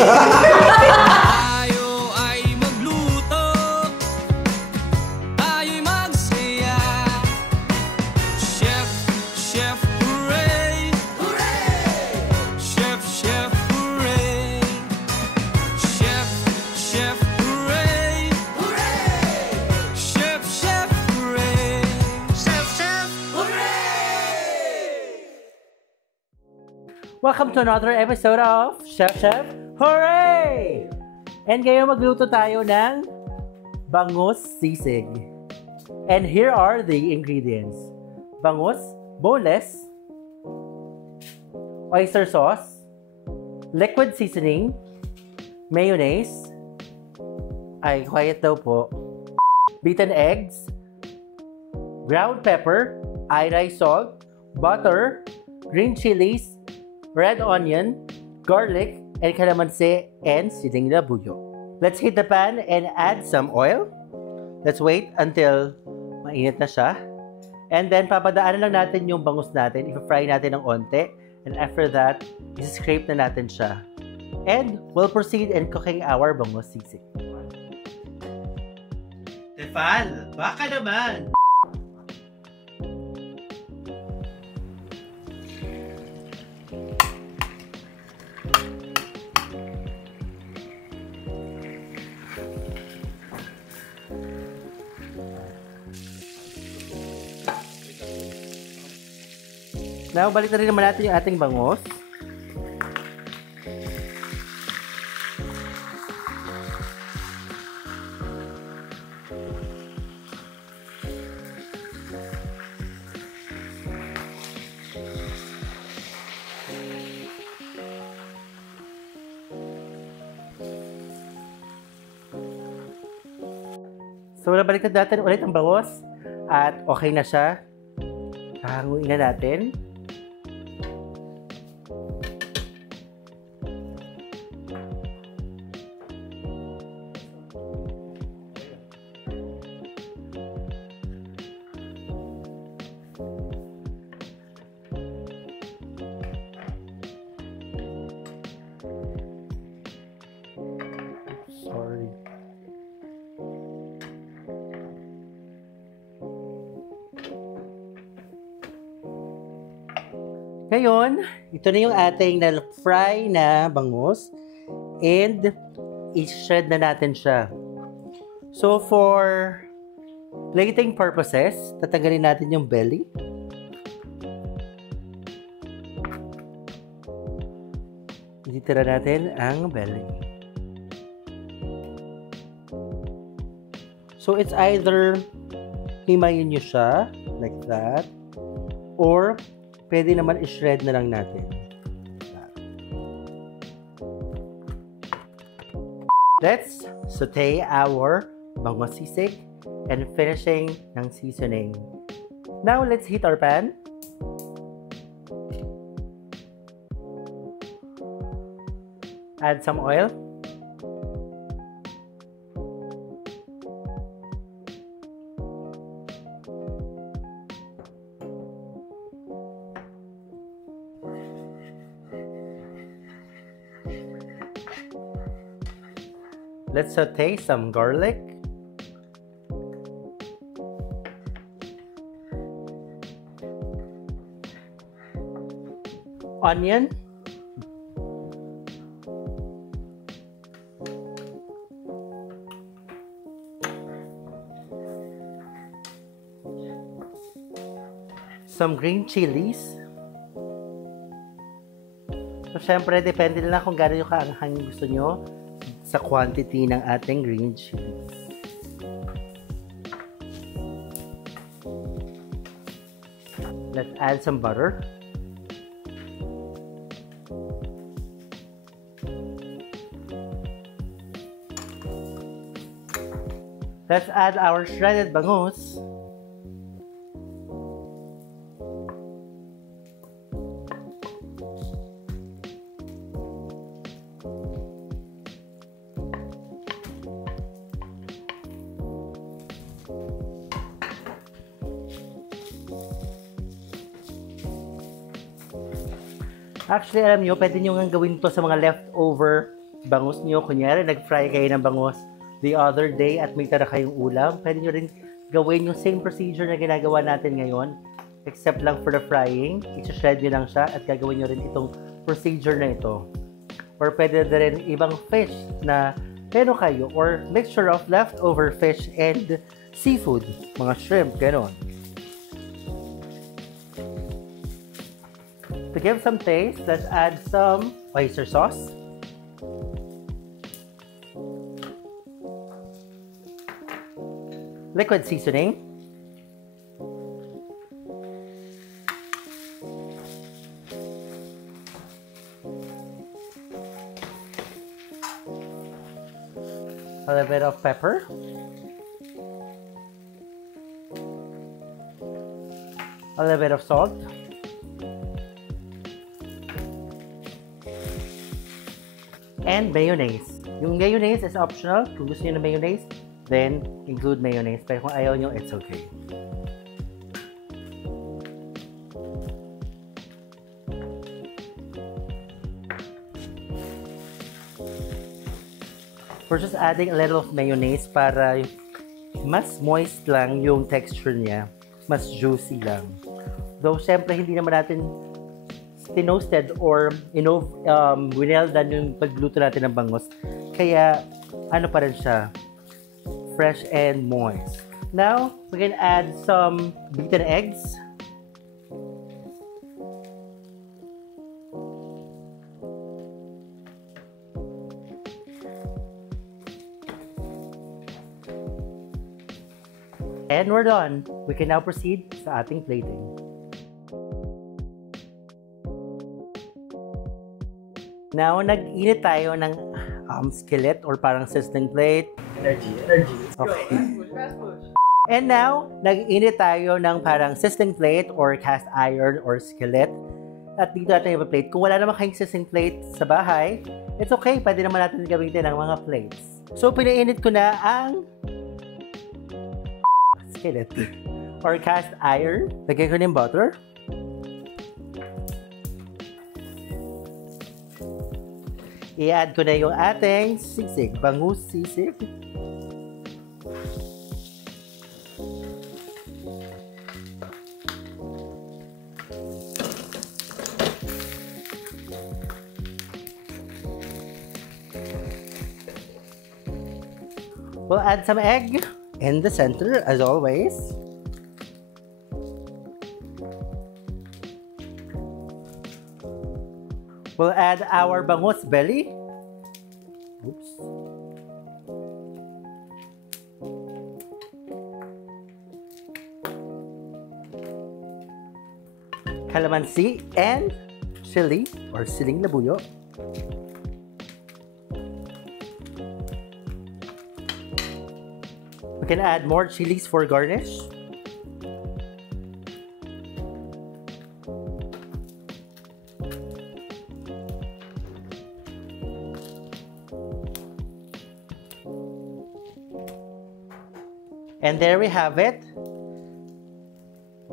Tayo ay magluto, tayo'y magsaya. Chef, chef, hooray! Hooray! Chef, chef, hooray! Chef, chef, hooray! Hooray! Chef, chef, hooray! Chef, chef, hooray! Welcome to another episode of Chef Chef Hooray! And ngayon magluto tayo ng bangus sisig. And here are the ingredients. Bangus, boneless, oyster sauce, liquid seasoning, mayonnaise, ay quiet daw po, beaten eggs, ground pepper, iodized salt, butter, green chilies, red onion, garlic, and calamansi, and siling labuyo. Let's heat the pan and add some oil. Let's wait until mainit na siya. And then, papadaanan lang natin yung bangus natin. I-fry natin ng onte. And after that, i-scrape na natin siya. And we'll proceed in cooking our bangus sisig. Stefan, baka naman! Now, balik na rin naman natin yung ating bangus. So, nabalik na natin ulit ang bangus at okay na siya. Hanguin na natin. Sorry. Ngayon, ito na yung ating na-fry na bangus and i-shred na natin siya. So, for plating purposes, tatanggalin natin yung belly. Ititira natin ang belly. So, it's either himayin nyo siya, like that, or pwede naman i-shred na lang natin. Let's saute our bangus sisig and finishing ng seasoning. Now, let's heat our pan. Add some oil. Let's saute some garlic. Onion. Some green chilies. So, syempre, depende na kung gano'n yung kaanghang gusto nyo sa quantity ng ating green chilies. Let's add some butter. Let's add our shredded bangus. Actually, alam nyo, pwede nyo nga gawin to sa mga leftover bangus nyo. Kunyari, nag-fry kayo ng bangus the other day at may tara kayong ulam. Pwede nyo rin gawin yung same procedure na ginagawa natin ngayon. Except lang for the frying. I-shred nyo lang siya at gagawin nyo rin itong procedure na ito. Or pwede na rin ibang fish na meron kayo. Or mixture of leftover fish and seafood. Mga shrimp, gano'n. To give some taste, let's add some oyster sauce. Liquid seasoning. A little bit of pepper. A little bit of salt. And mayonnaise. Yung mayonnaise is optional. Kung gusto niyo ng mayonnaise, then include mayonnaise. Pero kung ayaw niyo, it's okay. We're just adding a little of mayonnaise para mas moist lang yung texture niya. Mas juicy lang. Though, syempre, hindi naman natin tinosted or wineldan yung pagluto natin ng bangus. Kaya, ano pa rin siya? Fresh and moist. Now, we can add some beaten eggs. And we're done. We can now proceed sa ating plating. Now, nag-init tayo ng skillet or parang sizzling plate. Energy. Okay. And now, nag-init tayo ng parang sizzling plate or cast iron or skillet. At dito natin yung plate. Kung wala naman kayong sizzling plate sa bahay, it's okay. Pwede naman natin gamitin ang mga plates. So, pinainit ko na ang skillet or cast iron. Lagay ko ng butter. I-add ko na yung ating sisig, bangus sisig. We'll add some egg in the center as always. We'll add our bangus belly. Oops. Calamansi and chili or siling labuyo. We can add more chilies for garnish. And there we have it.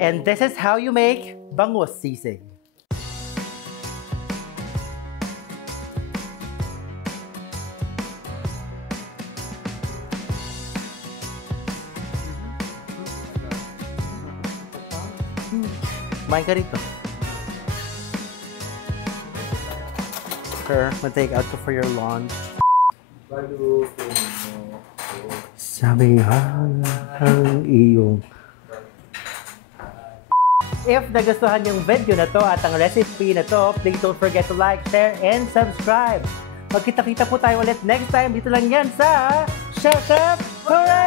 And this is how you make bangus sisig. Kumain ka rito. Sir, mag-take out ko for your lunch. Sabi ang iyong. If nagustuhan yung video na to at ang recipe na to, please don't forget to like, share, and subscribe. Magkita-kita po tayo ulit next time. Dito lang yan sa Chef Hooray!